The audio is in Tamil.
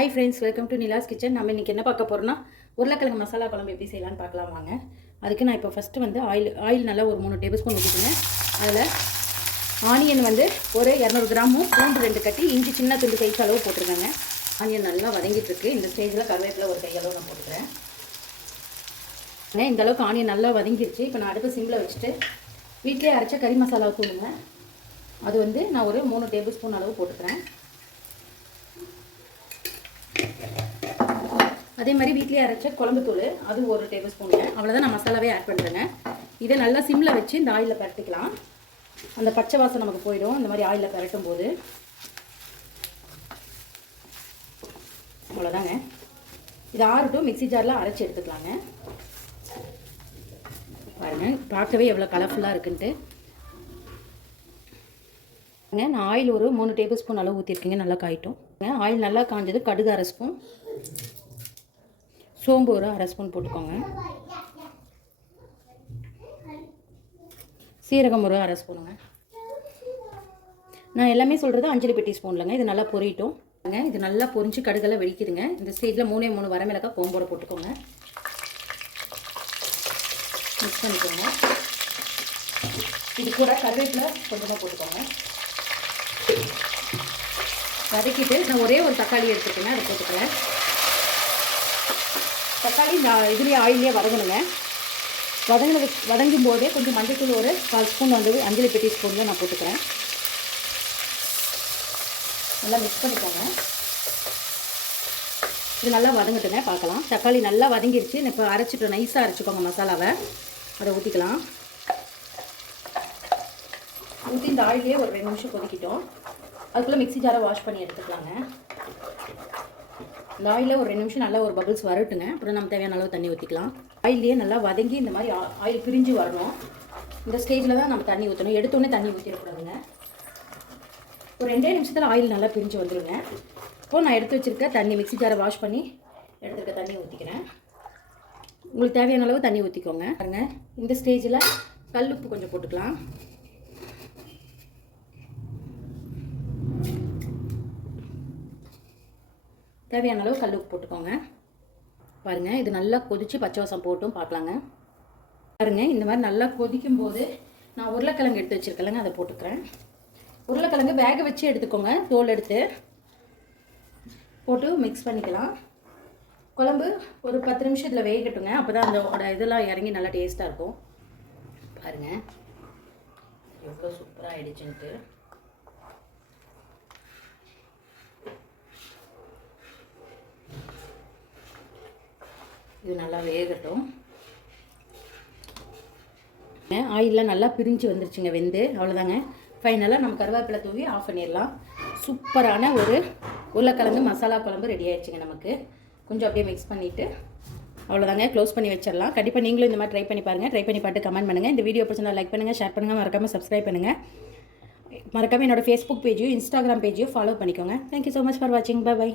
Hi friends, welcome to Nila's kitchen. நம்ம இன்றைக்கி என்ன பார்க்க போகிறோம்னா உருளைக்கிழங்கு மசாலா குழம்பு எப்படி செய்யலான்னு பார்க்கலாம் வாங்க. அதுக்கு நான் இப்போ ஃபஸ்ட்டு வந்து ஆயில் நல்லா ஒரு 3 டேபிள் ஸ்பூன் ஊற்றிட்டுங்க. அதில் ஆனியன் வந்து ஒரு 200 கிராமும், பூண்டு 2 கட்டி, இஞ்சி சின்ன துண்டு சைஸ் அளவு போட்டிருக்காங்க. ஆனியன் நல்லா வதங்கிட்டுருக்கு. இந்த ஸ்டேஜில் கருவேப்பிலை ஒரு கையளவு நான் போட்டுக்கிறேன். இந்த அளவுக்கு ஆனியன் நல்லா வதங்கிடுச்சு. இப்போ நான் அடுப்பு சிம்மில் வச்சுட்டு வீட்டிலே அரைச்ச கறி மசாலா தூளுங்க, அது வந்து நான் ஒரு 3 டேபிள் ஸ்பூன் அளவு போட்டுக்கிறேன். அதே மாதிரி வீட்டிலே அரைச்ச குழம்பு தூள், அது ஒரு டேபிள் ஸ்பூனுங்க. அவ்வளோதான், நான் மசாலாவே ஆட் பண்ணுறேங்க. இதை நல்லா சிம்மில் வச்சு இந்த ஆயிலில் பரட்டிக்கலாம். அந்த பச்சை வாசம் நமக்கு போயிடும் இந்த மாதிரி ஆயிலில் பரட்டும் போது. அவ்வளோதாங்க. இது ஆறட்டும், மிக்ஸி ஜாரில் அரைச்சி எடுத்துக்கலாங்க. பாருங்கள், பார்க்கவே எவ்வளோ கலர்ஃபுல்லாக இருக்குன்ட்டு. நான் ஆயில் ஒரு 3 டேபிள் ஸ்பூன் அளவு ஊற்றிருக்கீங்க. நல்லா காயிட்டும். ஆயில் நல்லா காஞ்சது. கடுகு 1/2 ஸ்பூன், சோம்பு ஒரு 1/2 ஸ்பூன் போட்டுக்கோங்க. சீரகம் ஒரு 1/2 ஸ்பூனுங்க. நான் எல்லாமே சொல்கிறது அஞ்சலி பெட்டி ஸ்பூன்லங்க. இது நல்லா பொரியட்டும். இது நல்லா பொரிஞ்சு கடுகெல்லாம் வெடிக்குதுங்க. இந்த ஸ்டேஜில் 3 வரமிளகாய் கோம்போட போட்டுக்கோங்க. மிக்ஸ் பண்ணிக்கோங்க. இது கூட கருவேப்பிலை கொஞ்சமாக போட்டுக்கோங்க. வதக்கிட்டு நான் ஒரே ஒரு தக்காளி எடுத்துக்கோங்க, அதை போட்டுக்கிறேன். தக்காளி இதுலேயே ஆயிலே வதங்கணுங்க. வதங்கும் போதே கொஞ்சம் மஞ்சள் ஒரு 1/4 ஸ்பூன் வந்து அஞ்சலி பெட்டி ஸ்பூனில் நான் போட்டுக்கிறேன். நல்லா மிக்ஸ் பண்ணிக்கோங்க. இது நல்லா வதங்கட்டுங்க, பார்க்கலாம். தக்காளி நல்லா வதங்கிடுச்சு. இப்போ அரைச்சிட்டு நைஸாக அரைச்சிக்கோங்க மசாலாவை. அதை ஊற்றிக்கலாம். ஊற்றி இந்த ஆயிலே ஒரு 2 நிமிஷம் கொதிக்கிட்டோம். அதுக்குள்ளே மிக்ஸி ஜாரை வாஷ் பண்ணி எடுத்துக்கலாங்க. இந்த ஆயிலில் ஒரு 2 நிமிஷம் நல்லா ஒரு பபிள்ஸ் வரட்டுங்க. அப்புறம் நம்ம தேவையான அளவு தண்ணி ஊற்றிக்கலாம். ஆயிலே நல்லா வதங்கி இந்த மாதிரி ஆயில் பிரிஞ்சு வரணும். இந்த ஸ்டேஜில் தான் நம்ம தண்ணி ஊற்றணும். எடுத்தோடனே தண்ணி ஊற்றிடக்கூடாதுங்க. ஒரு 2 நிமிஷத்தில் ஆயில் நல்லா பிரிஞ்சு வந்துடுங்க. இப்போது நான் எடுத்து வச்சுருக்க தண்ணி, மிக்ஸி ஜாரை வாஷ் பண்ணி எடுத்துருக்க தண்ணி ஊற்றிக்கிறேன். உங்களுக்கு தேவையான அளவு தண்ணி ஊற்றிக்கோங்க. பாருங்க, இந்த ஸ்டேஜில் கல் உப்பு கொஞ்சம் போட்டுக்கலாம். தேவையான அளவு கல் உப்பு போட்டுக்கோங்க. பாருங்கள், இது நல்லா கொதித்து பச்சை வாசம் போட்டும் பார்க்கலாங்க. பாருங்கள், இந்த மாதிரி நல்லா கொதிக்கும் போது நான் உருளைக்கிழங்கு எடுத்து வச்சுருக்கேங்க, அதை போட்டுக்கிறேன். உருளைக்கிழங்கு வேக வச்சு எடுத்துக்கோங்க, தோல் எடுத்து போட்டு மிக்ஸ் பண்ணிக்கலாம். குழம்பு ஒரு 10 நிமிஷம் இதில் வேகட்டுங்க. அப்போ தான் அதோட இதெல்லாம் இறங்கி நல்லா டேஸ்ட்டாக இருக்கும். பாருங்கள் எவ்வளோ சூப்பராக ஆகிடுச்சுன்ட்டு. இது நல்லா வேகட்டும். ஆயிலெலாம் நல்லா பிரிஞ்சு வந்துருச்சுங்க, வெந்து. அவ்வளோதாங்க. ஃபைனலாக நம்ம கருவேப்பிலை தூவி ஆஃப் பண்ணிடலாம். சூப்பரான ஒரு உருளைக்கிழங்கு மசாலா குழம்பு ரெடி ஆகிடுச்சுங்க நமக்கு. கொஞ்சம் அப்படியே மிக்ஸ் பண்ணிவிட்டு அவ்வளோதாங்க, க்ளோஸ் பண்ணி வச்சிடலாம். கண்டிப்பாக நீங்களும் இந்த மாதிரி ட்ரை பண்ணி பாருங்கள். ட்ரை பண்ணி பார்த்து கமெண்ட் பண்ணுங்கள். இந்த வீடியோ பிடிச்சிருந்தா லைக் பண்ணுங்கள், ஷேர் பண்ணுங்கள், மறக்காமல் சப்ஸ்கிரைப் பண்ணுங்கள். மறக்காமல் என்னோடய ஃபேஸ்புக் பேஜையும் இன்ஸ்டாகிராம் பேஜையும் ஃபாலோ பண்ணிக்கோங்க. தேங்க்யூ ஸோ மச் ஃபார் வாட்சிங். Bye by.